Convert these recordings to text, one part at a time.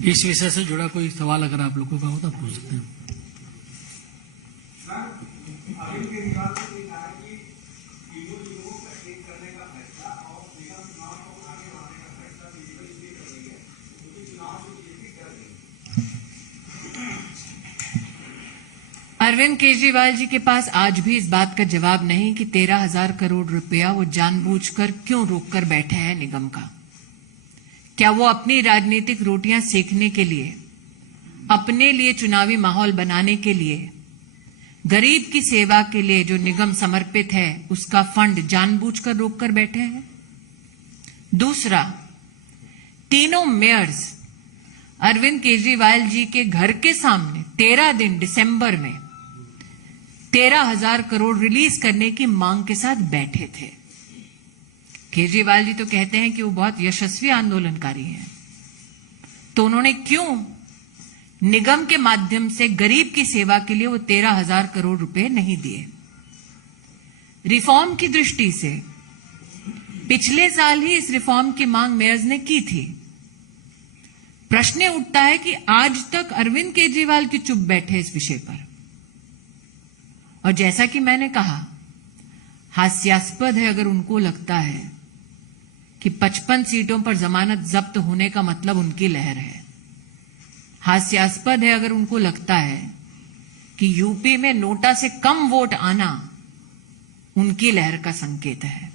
इस विषय से जुड़ा कोई सवाल अगर आप लोगों का हो तो आप पूछ सकते हैं। अरविंद केजरीवाल जी के पास आज भी इस बात का जवाब नहीं कि 13,000 करोड़ रुपया वो जानबूझकर क्यों रोककर बैठे हैं निगम का। क्या वो अपनी राजनीतिक रोटियां सेकने के लिए, अपने लिए चुनावी माहौल बनाने के लिए, गरीब की सेवा के लिए जो निगम समर्पित है उसका फंड जानबूझकर रोककर बैठे हैं? दूसरा, तीनों मेयर्स अरविंद केजरीवाल जी के घर के सामने 13 दिन दिसंबर में 13,000 करोड़ रिलीज करने की मांग के साथ बैठे थे। केजरीवाल जी तो कहते हैं कि वो बहुत यशस्वी आंदोलनकारी हैं, तो उन्होंने क्यों निगम के माध्यम से गरीब की सेवा के लिए वो 13,000 करोड़ रुपए नहीं दिए? रिफॉर्म की दृष्टि से पिछले साल ही इस रिफॉर्म की मांग मेयर्स ने की थी। प्रश्न उठता है कि आज तक अरविंद केजरीवाल की चुप बैठे इस विषय पर। और जैसा कि मैंने कहा, हास्यास्पद है अगर उनको लगता है कि 55 सीटों पर जमानत जब्त होने का मतलब उनकी लहर है। हास्यास्पद है अगर उनको लगता है कि यूपी में नोटा से कम वोट आना उनकी लहर का संकेत है।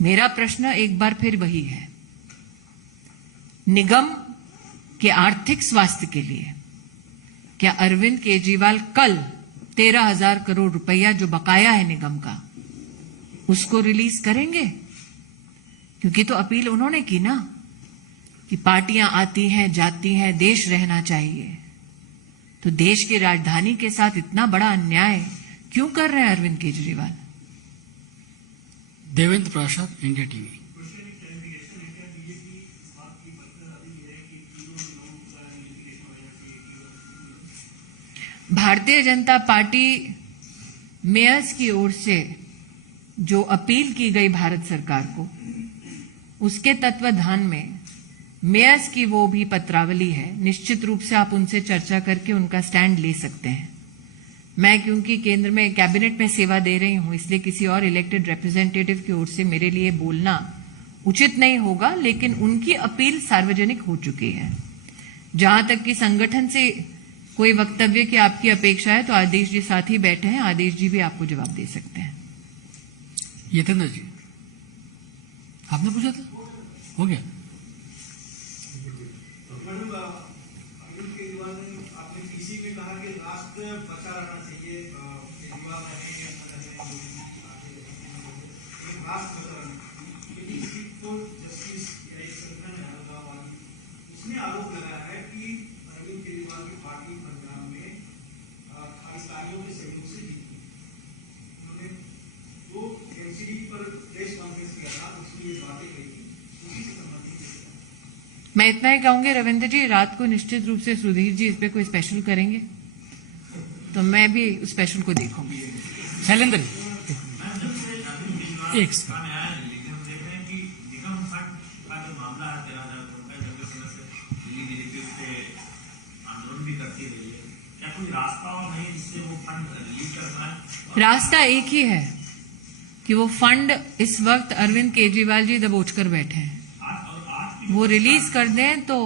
मेरा प्रश्न एक बार फिर वही है, निगम के आर्थिक स्वास्थ्य के लिए क्या अरविंद केजरीवाल कल 13,000 करोड़ रुपया जो बकाया है निगम का उसको रिलीज करेंगे? क्योंकि तो अपील उन्होंने की ना कि पार्टियां आती हैं जाती हैं, देश रहना चाहिए। तो देश की राजधानी के साथ इतना बड़ा अन्याय क्यों कर रहे हैं अरविंद केजरीवाल? देवेंद्र प्रसाद, India TV. Bharatiya Janata party Myers की ओर से जो अपील की गई भारत सरकार को, उसके तत्वाधान में मेयर्स की वो भी पत्रावली है। निश्चित रूप से आप उनसे चर्चा करके उनका स्टैंड ले सकते हैं। मैं क्योंकि केंद्र में कैबिनेट में सेवा दे रही हूं, इसलिए किसी और इलेक्टेड रिप्रेजेंटेटिव की ओर से मेरे लिए बोलना उचित नहीं होगा, लेकिन उनकी अपील सार्वजनिक हो चुकी है। जहां तक कि संगठन से कोई वक्तव्य की आपकी अपेक्षा है तो आदेश जी साथ ही बैठे हैं, आदेश जी भी आपको जवाब दे सकते हैं। यतेंद्र जी, आपने पूछा था, हो गया। अरविंद केजरीवाल ने अपने पीसी में कहा कि राष्ट्र बचा रहना चाहिए, केजरीवाल रहे एक राष्ट्र बचा रहना चाहिए। इस सीट को जस्टिस उसने आरोप लगाया है कि अरविंद केजरीवाल की पार्टी पंजाब में खालिस्तानियों के सहयोग से जीती। उन्होंने जो एनसीडी पर प्रेस कॉन्फ्रेंस किया था उसमें ये बातें कही थी, उसी से संबंधित। मैं इतना ही कहूंगी रविंद्र जी, रात को निश्चित रूप से सुधीर जी इस पे कोई स्पेशल करेंगे तो मैं भी उस स्पेशल को देखूंगी। शैलेंद्र जी, एक रास्ता एक ही है कि वो फंड इस वक्त अरविंद केजरीवाल जी दबोच कर बैठे हैं, वो रिलीज कर दें तो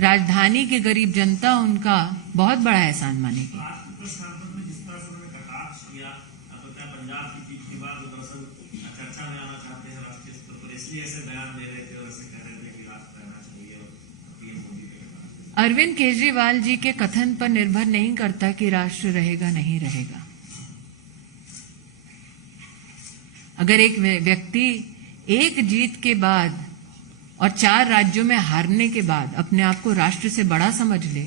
राजधानी की गरीब जनता उनका बहुत बड़ा एहसान मानेगी। अरविंद केजरीवाल जी के कथन पर निर्भर नहीं करता कि राष्ट्र रहेगा नहीं रहेगा। अगर एक व्यक्ति एक जीत के बाद और 4 राज्यों में हारने के बाद अपने आप को राष्ट्र से बड़ा समझ ले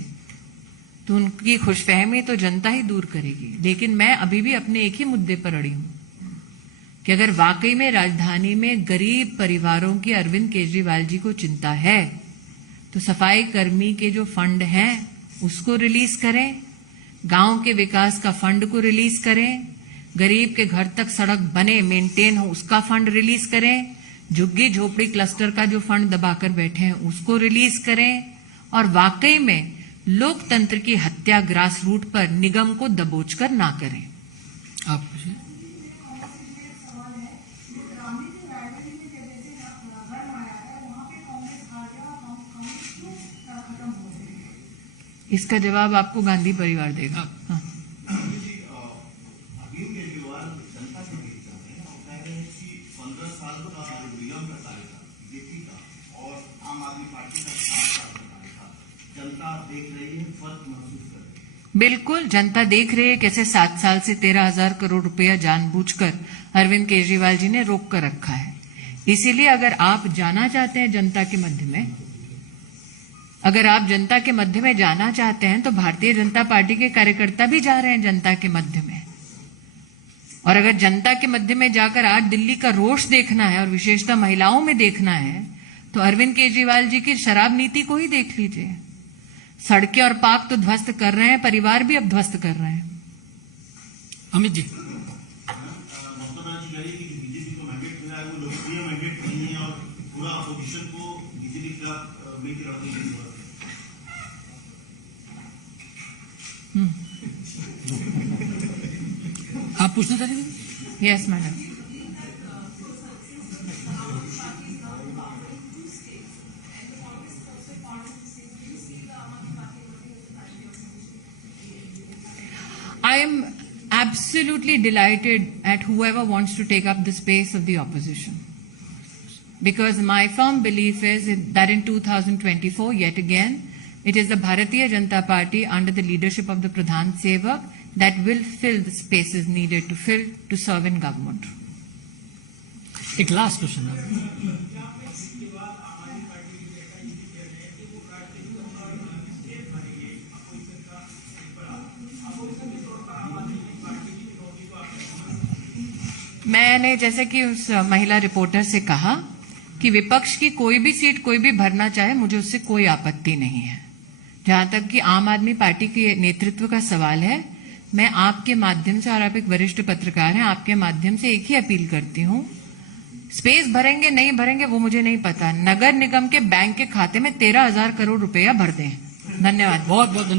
तो उनकी खुशफहमी तो जनता ही दूर करेगी। लेकिन मैं अभी भी अपने एक ही मुद्दे पर अड़ी हूं कि अगर वाकई में राजधानी में गरीब परिवारों की अरविंद केजरीवाल जी को चिंता है तो सफाई कर्मी के जो फंड हैं उसको रिलीज करें, गांव के विकास का फंड को रिलीज करें, गरीब के घर तक सड़क बने मेंटेन हो उसका फंड रिलीज करें, झुग्गी झोपड़ी क्लस्टर का जो फंड दबाकर बैठे हैं उसको रिलीज करें और वाकई में लोकतंत्र की हत्या ग्रास रूट पर निगम को दबोचकर ना करें। आप पूछिए। इसका जवाब आपको गांधी परिवार देगा। हाँ। अरविंद केजरीवाल जनता के बीच जा रहे हैं और कह रहे हैं कि 15 साल का निगम का कार्यकाल बीजेपी का और आम आदमी पार्टी का 7 साल का कार्यकाल जनता देख रही है, फर्क महसूस कर रही है। बिल्कुल, जनता देख रही है कैसे 7 साल से 13,000 करोड़ रुपया जानबूझकर अरविंद केजरीवाल जी ने रोक कर रखा है। इसीलिए अगर आप जाना चाहते हैं जनता के मध्य में, अगर आप जनता के मध्य में जाना चाहते हैं तो भारतीय जनता पार्टी के कार्यकर्ता भी जा रहे हैं जनता के मध्य में। और अगर जनता के मध्य में जाकर आज दिल्ली का रोष देखना है और विशेषतः महिलाओं में देखना है तो अरविंद केजरीवाल जी की शराब नीति को ही देख लीजिए। सड़कें और पार्क तो ध्वस्त कर रहे हैं, परिवार भी अब ध्वस्त कर रहे हैं। अमित जी। ममता बनर्जी कह रही है कि बीजेपी को मैंडेट मिला है वो लोकप्रिय मैंडेट नहीं है और पूरा अपोजिशन को बीजेपी के खिलाफ मिलकर लड़ने की जरूरत है। आप पूछना चाहेंगे? Yes madam. I am absolutely delighted at whoever wants to take up the space of the opposition. Because my firm belief is that in 2024, yet again, it is the Bharatiya Janata Party under the leadership of the Pradhan Sevak that will fill the spaces needed to fill to serve in government. एक last question है। मैंने जैसे कि उस महिला reporter से कहा कि विपक्ष की कोई भी सीट कोई भी भरना चाहे, मुझे उससे कोई आपत्ति नहीं है। जहां तक कि आम आदमी पार्टी के नेतृत्व का सवाल है, मैं आपके माध्यम से, और आप एक वरिष्ठ पत्रकार हैं, आपके माध्यम से एक ही अपील करती हूं, स्पेस भरेंगे नहीं भरेंगे वो मुझे नहीं पता, नगर निगम के बैंक के खाते में 13,000 करोड़ रुपया भर दें। धन्यवाद। बहुत बहुत